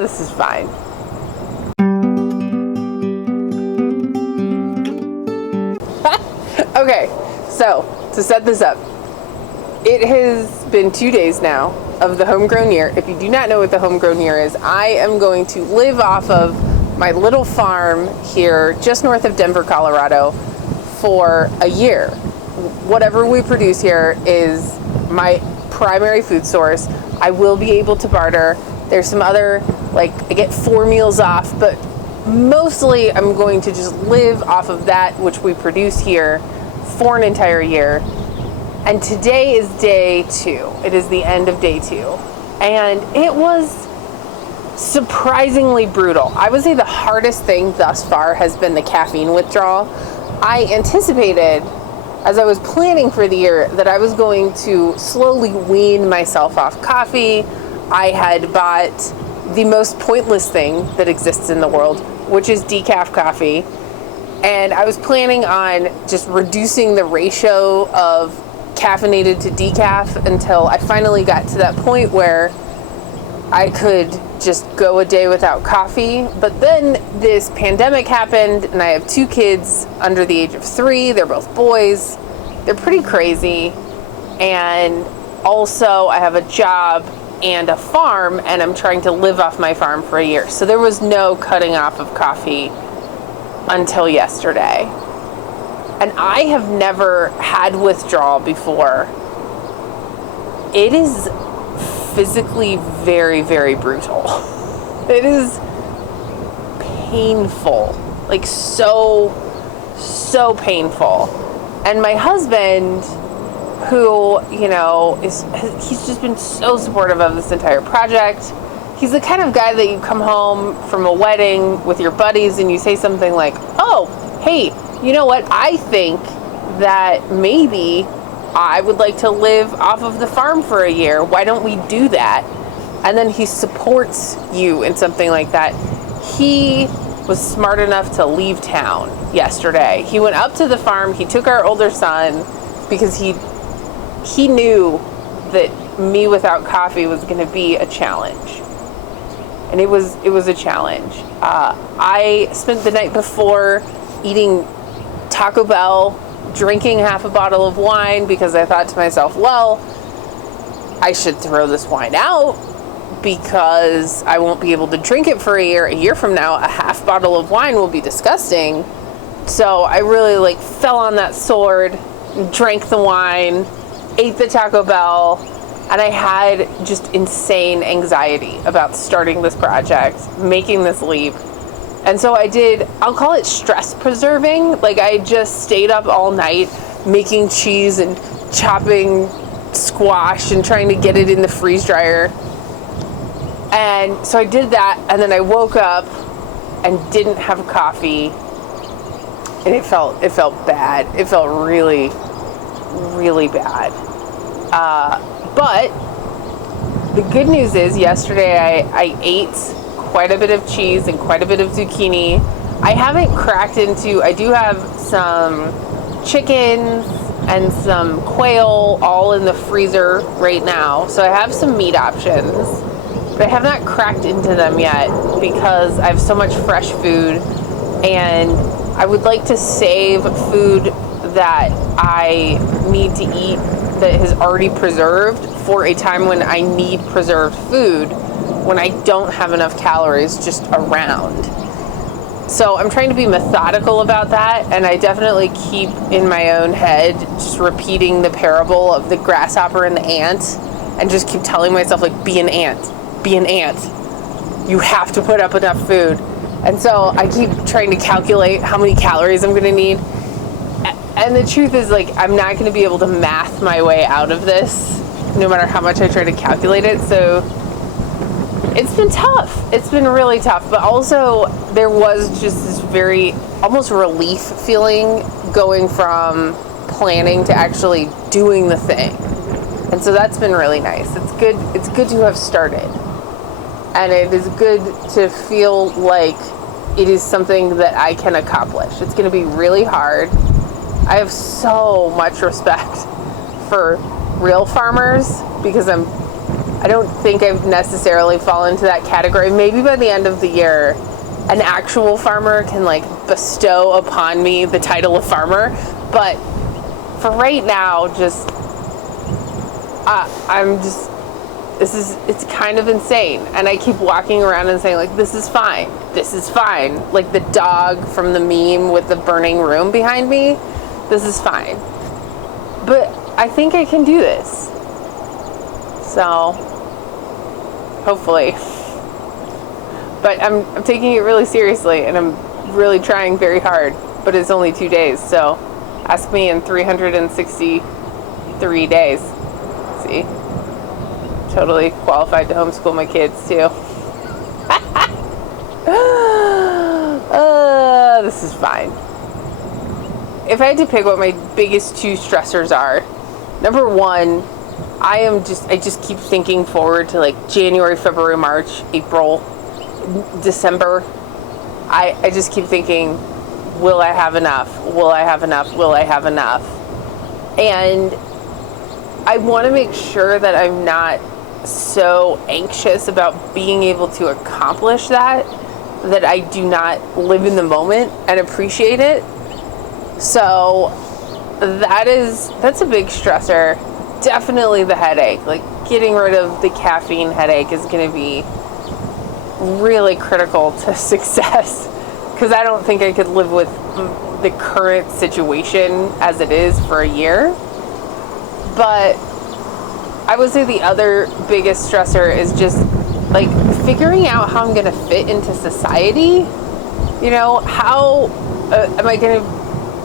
This is fine. Okay, so to set this up, it has been 2 days now of the homegrown year. If you do not know what the homegrown year is, I am going to live off of my little farm here just north of Denver, Colorado for a year. Whatever we produce here is my primary food source. I will be able to barter. There's some other, like, I get 4 meals off, but mostly I'm going to just live off of that which we produce here for an entire year. And today is day 2. It is the end of day 2. And it was surprisingly brutal. I would say the hardest thing thus far has been the caffeine withdrawal. I anticipated, as I was planning for the year, that I was going to slowly wean myself off coffee. I had bought the most pointless thing that exists in the world, which is decaf coffee. And I was planning on just reducing the ratio of caffeinated to decaf until I finally got to that point where I could just go a day without coffee. But then this pandemic happened, and I have 2 kids under the age of 3. They're both boys. They're pretty crazy. And also I have a job and a farm, and I'm trying to live off my farm for a year. So there was no cutting off of coffee until yesterday. And I have never had withdrawal before. It is physically very, very brutal. It is painful. Like so painful. And my husband, who, you know, he's just been so supportive of this entire project. He's the kind of guy that you come home from a wedding with your buddies and you say something like, oh, hey, you know what? I think that maybe I would like to live off of the farm for a year. Why don't we do that? And then he supports you in something like that. He was smart enough to leave town yesterday. He went up to the farm. He took our older son because he knew that me without coffee was going to be a challenge. And it was a challenge. I spent the night before eating Taco Bell, drinking half a bottle of wine because I thought to myself, well, I should throw this wine out because I won't be able to drink it for a year. A year from now, a half bottle of wine will be disgusting. So I really fell on that sword, drank the wine, ate the Taco Bell, and I had just insane anxiety about starting this project, making this leap. And so I'll call it stress preserving. Like, I just stayed up all night making cheese and chopping squash and trying to get it in the freeze dryer. And so I did that, and then I woke up and didn't have coffee, and it felt bad. It felt really, really bad. But the good news is yesterday I ate quite a bit of cheese and quite a bit of zucchini. I haven't cracked into, I do have some chickens and some quail all in the freezer right now. So I have some meat options, but I have not cracked into them yet because I have so much fresh food, and I would like to save food that I need to eat that is already preserved for a time when I need preserved food, when I don't have enough calories just around. So I'm trying to be methodical about that, and I definitely keep in my own head just repeating the parable of the grasshopper and the ant, and just keep telling myself, be an ant, be an ant. You have to put up enough food. And so I keep trying to calculate how many calories I'm gonna need. And the truth is, I'm not going to be able to math my way out of this, no matter how much I try to calculate it. So it's been tough. It's been really tough. But also, there was just this very almost relief feeling going from planning to actually doing the thing. And so that's been really nice. It's good. It's good to have started. And it is good to feel like it is something that I can accomplish. It's going to be really hard. I have so much respect for real farmers because I'm I don't think I've necessarily fallen into that category. Maybe by the end of the year, an actual farmer can like bestow upon me the title of farmer. But for right now, it's kind of insane. And I keep walking around and saying like, this is fine. This is fine. Like the dog from the meme with the burning room behind me. This is fine. But I think I can do this. So, hopefully. But I'm taking it really seriously, and I'm really trying very hard. But it's only 2 days, so ask me in 363 days. See? Totally qualified to homeschool my kids, too. This is fine. If I had to pick what my biggest 2 stressors are, number 1, I just keep thinking forward to like January, February, March, April, December. I just keep thinking, will I have enough? Will I have enough? Will I have enough? And I want to make sure that I'm not so anxious about being able to accomplish that I do not live in the moment and appreciate it. So that's a big stressor. Definitely the headache. Like getting rid of the caffeine headache is going to be really critical to success, because I don't think I could live with the current situation as it is for a year. But I would say the other biggest stressor is just like figuring out how I'm going to fit into society. You know, how am I going to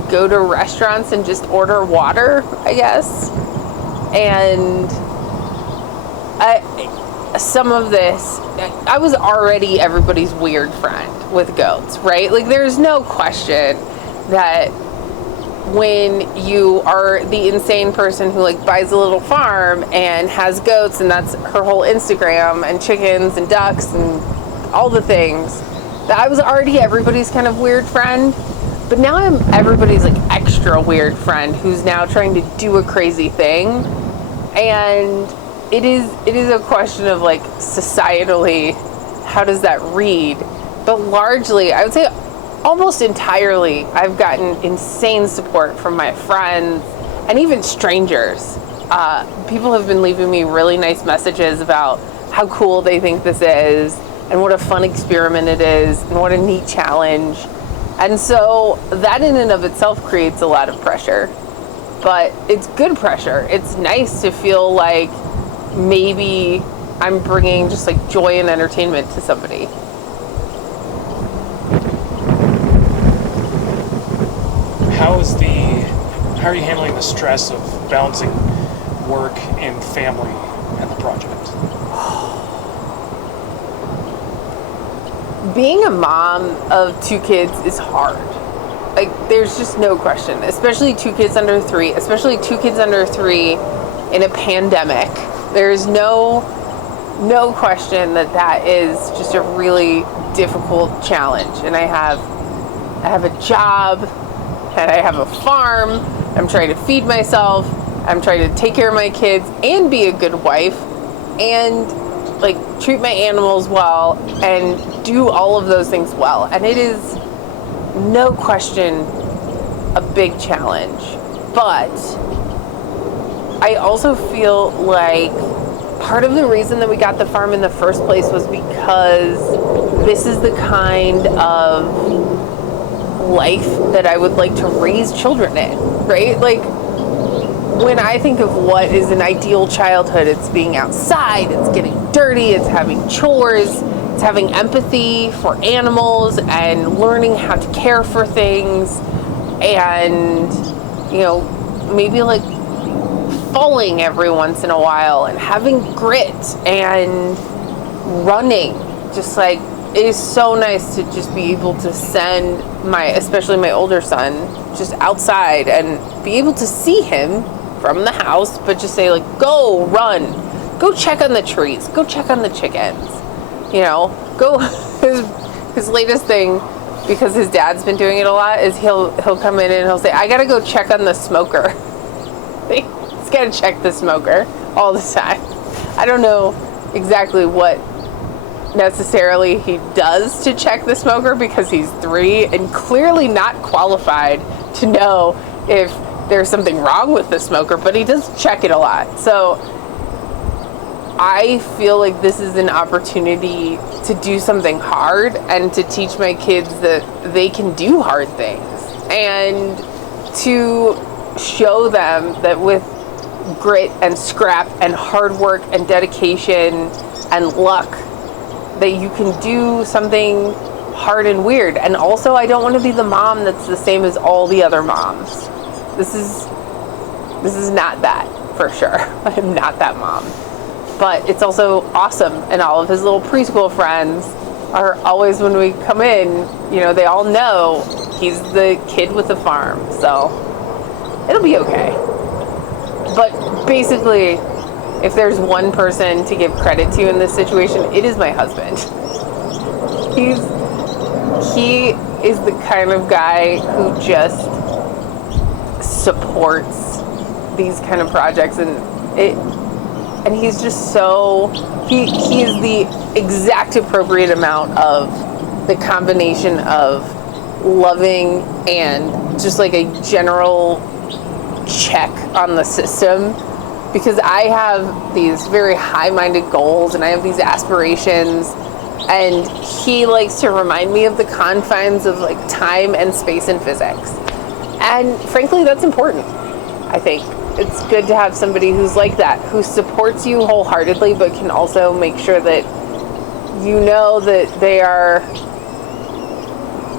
go to restaurants and just order water, I guess? And some of this, I was already everybody's weird friend with goats, right? Like there's no question that when you are the insane person who like buys a little farm and has goats and that's her whole Instagram, and chickens and ducks and all the things, that I was already everybody's kind of weird friend. But now I'm everybody's like extra weird friend who's now trying to do a crazy thing. And it is a question of like societally, how does that read? But largely, I would say almost entirely, I've gotten insane support from my friends and even strangers. People have been leaving me really nice messages about how cool they think this is and what a fun experiment it is and what a neat challenge. And so that in and of itself creates a lot of pressure. But it's good pressure. It's nice to feel like maybe I'm bringing just like joy and entertainment to somebody. How are you handling the stress of balancing work and family and the project? Being a mom of 2 kids is hard. Like, there's just no question, especially 2 kids under 3, especially 2 kids under 3 in a pandemic. There's no question that is just a really difficult challenge. And I have a job, and I have a farm. I'm trying to feed myself. I'm trying to take care of my kids and be a good wife and like treat my animals well and do all of those things well. And it is no question a big challenge. But I also feel like part of the reason that we got the farm in the first place was because this is the kind of life that I would like to raise children in, right? Like, when I think of what is an ideal childhood, it's being outside, it's getting dirty, it's having chores, it's having empathy for animals and learning how to care for things, and, you know, maybe like falling every once in a while and having grit and running. Just like, it is so nice to just be able to send especially my older son, just outside and be able to see him from the house, but just say like, go run, go check on the trees, go check on the chickens, you know, go. His latest thing, because his dad's been doing it a lot, is he'll come in and he'll say, I gotta go check on the smoker. He's gotta check the smoker all the time. I don't know exactly what necessarily he does to check the smoker, because he's 3 and clearly not qualified to know if there's something wrong with the smoker, but he does check it a lot. So I feel like this is an opportunity to do something hard and to teach my kids that they can do hard things, and to show them that with grit and scrap and hard work and dedication and luck, that you can do something hard and weird. And also, I don't want to be the mom that's the same as all the other moms. This is not that, for sure. I'm not that mom. But it's also awesome, and all of his little preschool friends are always, when we come in, they all know he's the kid with the farm, so it'll be okay. But basically, if there's one person to give credit to in this situation, it is my husband. He is the kind of guy who just supports these kind of projects, and he's just so, he is the exact appropriate amount of the combination of loving and just like a general check on the system, because I have these very high-minded goals and I have these aspirations, and he likes to remind me of the confines of like time and space and physics. And frankly, that's important. I think it's good to have somebody who's like that, who supports you wholeheartedly, but can also make sure that you know that they are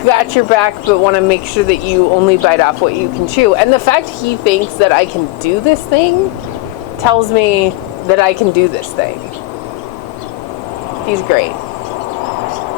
got your back, but want to make sure that you only bite off what you can chew. And the fact he thinks that I can do this thing tells me that I can do this thing. He's great.